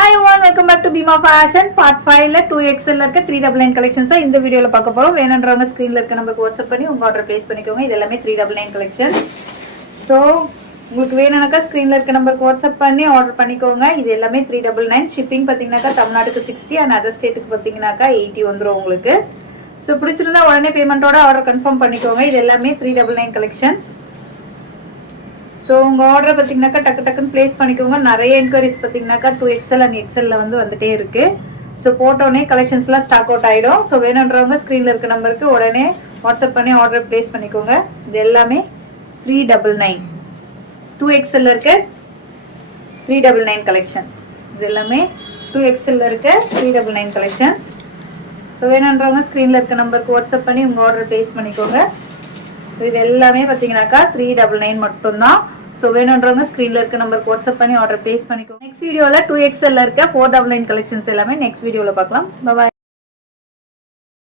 Hi everyone, welcome back to Bima Fashion part 5 ல 2XL ல இருக்க 399 கலெக்ஷன்ஸ் இந்த வீடியோல பார்க்க போறோம். வேணும்ன்றவங்க ஸ்கிரீன்ல இருக்க நம்பருக்கு வாட்ஸ்அப் பண்ணி உங்க ஆர்டர் பிளேஸ் பண்ணிக்கோங்க. இது எல்லாமே 399 கலெக்ஷன்ஸ். சோ உங்களுக்கு வேணும்னாக்கா ஸ்கிரீன்ல இருக்க நம்பருக்கு வாட்ஸ்அப் பண்ணி ஆர்டர் பண்ணிக்கோங்க. இது எல்லாமே 399. ஷிப்பிங் பாத்தீங்கன்னாக்கா தமிழ்நாட்டுக்கு 60 and அதர் ஸ்டேட்டுக்கு பாத்தீங்கன்னாக்கா 80 வந்துரும் உங்களுக்கு. சோ பிடிச்சிருந்தா உடனே பேமெண்டோட ஆர்டர் கன்ஃபார்ம் பண்ணிக்கோங்க. இது எல்லாமே 399 கலெக்ஷன்ஸ். ஸோ உங்கள் ஆர்டரை பார்த்தீங்கன்னாக்கா டக்குன்னு ப்ளேஸ் பண்ணிக்கோங்க. நிறைய என்கொயரிஸ் பார்த்தீங்கன்னாக்கா 2XL and XL வந்துட்டே இருக்குது. ஸோ போட்டோடனே கலெக்ஷன்ஸ்லாம் ஸ்டாக் அவுட் ஆகிடும். ஸோ வேணுன்றவங்க ஸ்க்ரீனில் இருக்க நம்பருக்கு உடனே வாட்ஸ்அப் பண்ணி ஆர்டர் ப்ளேஸ் பண்ணிக்கோங்க. இது எல்லாமே 399 2XL இருக்க 399 கலெக்ஷன்ஸ். இது எல்லாமே 2XL இருக்க 399 கலெக்ஷன்ஸ். ஸோ வேணுன்றவங்க ஸ்க்ரீனில் இருக்க நம்பருக்கு வாட்ஸ்அப் பண்ணி உங்கள் ஆர்டர் ப்ளேஸ் பண்ணிக்கோங்க. இது எல்லாமே பார்த்தீங்கன்னாக்கா 399 மட்டும்தான். ஸோ வேணுன்றவங்க ஸ்க்ரீனில் இருக்க நம்பருக்கு வாட்ஸ்அப் பண்ணி ஆர்டர் ப்ளேஸ் பண்ணிக்கோங்க. நெக்ஸ்ட் வீடியோவில் 2XL இருக்க 499 கலெக்ஷன்ஸ் எல்லாமே நெக்ஸ்ட் வீடியோவில் பார்க்கலாம். பாய்.